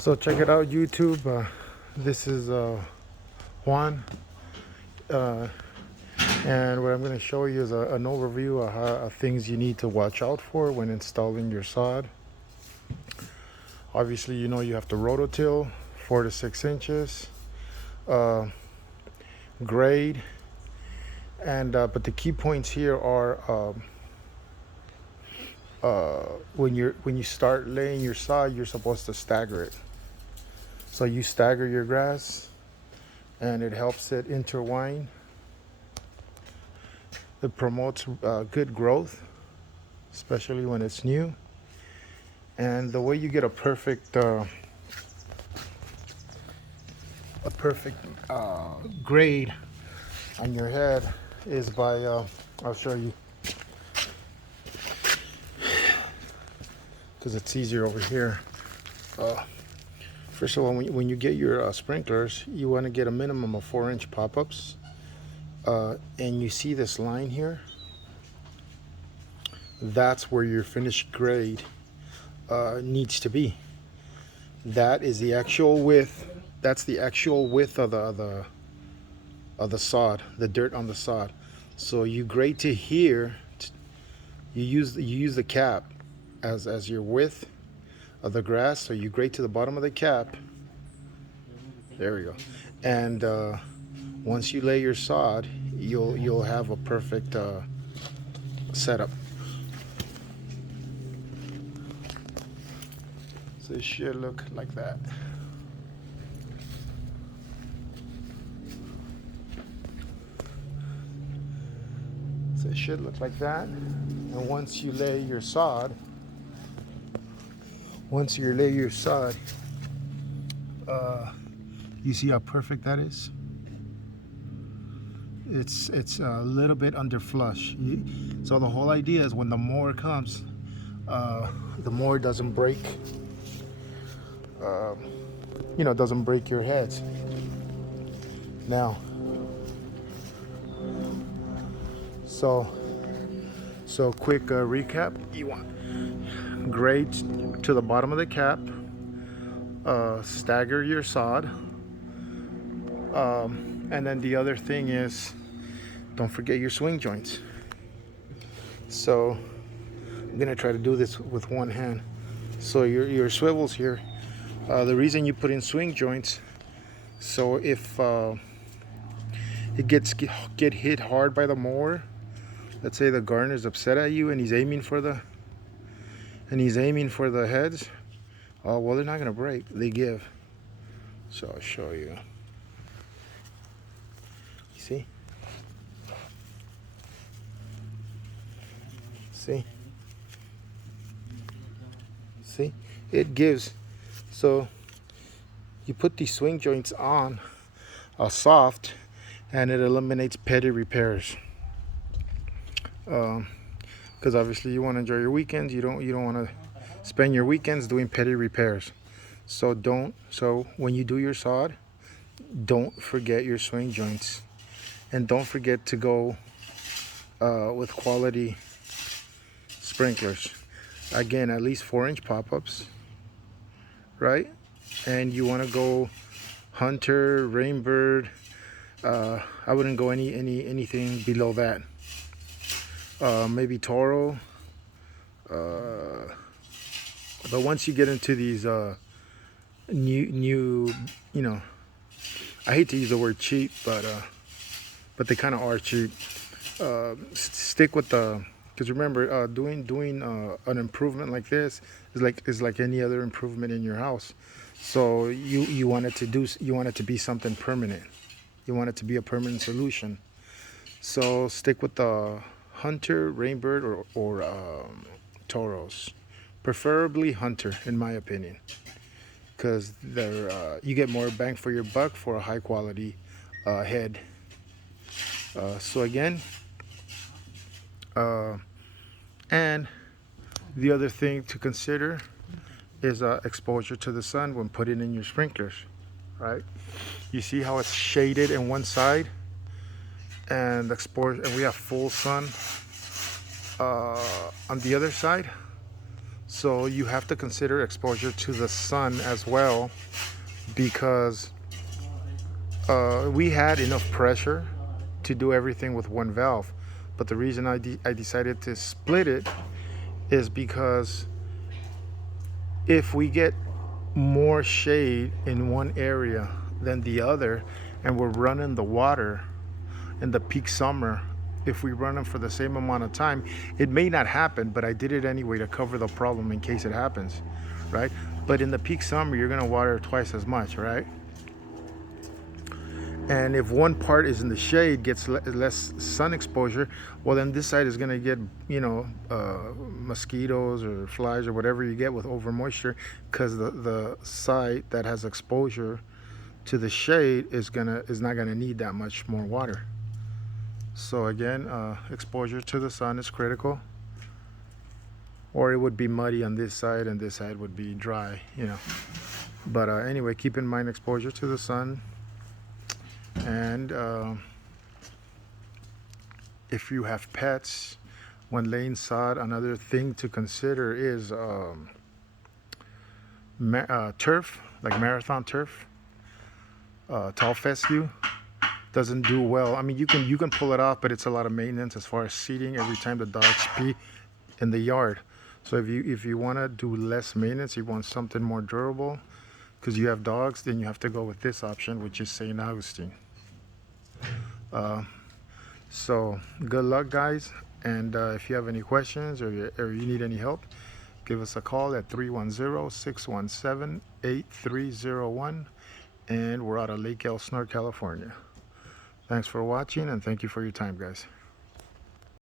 So check it out, YouTube. This is Juan, uh, and what I'm going to show you is an overview of things you need to watch out for when installing your sod. Obviously, you know you have to rototill 4 to 6 inches, uh, grade, and but the key points here are when you start laying your sod, you're supposed to stagger it. So you stagger your grass, and it helps it intertwine. It promotes good growth, especially when it's new. And the way you get a perfect grade on your head is by I'll show you because it's easier over here. Uh, First of all, when you get your sprinklers, you want to get a minimum of 4-inch pop-ups. And you see this line here? That's where your finished grade needs to be. That is the actual width. That's the actual width of the sod, the dirt on the sod. So you grade to here. You use the cap as your width of the grass. So you grade to the bottom of the cap. There we go. And once you lay your sod, you'll have a perfect setup. So it should look like that. So it should look like that. And once you lay your sod, you see how perfect that is? It's a little bit under flush. So the whole idea is when the mower comes, the mower doesn't break, doesn't break your heads. Now, so quick recap. You want grade to the bottom of the cap, stagger your sod, and then the other thing is don't forget your swing joints. So I'm gonna try to do this with one hand. So your swivels here, the reason you put in swing joints, so if it get hit hard by the mower, let's say the gardener's upset at you and he's aiming for the heads, well, they're not gonna break, they give. So I'll show you. See? See? It gives. So you put these swing joints on soft, and it eliminates petty repairs. Because obviously you want to enjoy your weekends. You don't want to spend your weekends doing petty repairs. So when you do your sod, don't forget your swing joints, and don't forget to go with quality sprinklers. Again, at least 4-inch pop-ups, right? And you want to go Hunter, Rainbird. I wouldn't go anything below that. Maybe Toro. But once you get into these new, I hate to use the word cheap, but they kind of are cheap. Stick with because remember, doing an improvement like this is like any other improvement in your house. So you want it to be something permanent. You want it to be a permanent solution. So stick with the Hunter, Rainbird, or Toros, preferably Hunter, in my opinion, because you get more bang for your buck for a high quality head. So again, and the other thing to consider is exposure to the sun when putting in your sprinklers, right? You see how it's shaded in one side, and we have full sun on the other side. So you have to consider exposure to the sun as well, because we had enough pressure to do everything with one valve. But the reason I decided to split it is because if we get more shade in one area than the other, and we're running the water in the peak summer, if we run them for the same amount of time, it may not happen, but I did it anyway to cover the problem in case it happens, right? But in the peak summer, you're gonna water twice as much, right? And if one part is in the shade, gets less sun exposure, well, then this side is going to get, mosquitoes or flies or whatever you get with over moisture, because the side that has exposure to the shade is not gonna need that much more water. So again, exposure to the sun is critical, or it would be muddy on this side and this side would be dry, But anyway, keep in mind exposure to the sun. And if you have pets, when laying sod, another thing to consider is turf, like marathon turf. Tall fescue doesn't do well. I mean, you can pull it off, but it's a lot of maintenance as far as seeding every time the dogs pee in the yard. So if you want to do less maintenance, you want something more durable, because you have dogs, then you have to go with this option, which is St. Augustine. So good luck, guys. And if you have any questions, or you need any help, give us a call at 310-617-8301. And we're out of Lake Elsinore, California. Thanks for watching, and thank you for your time, guys.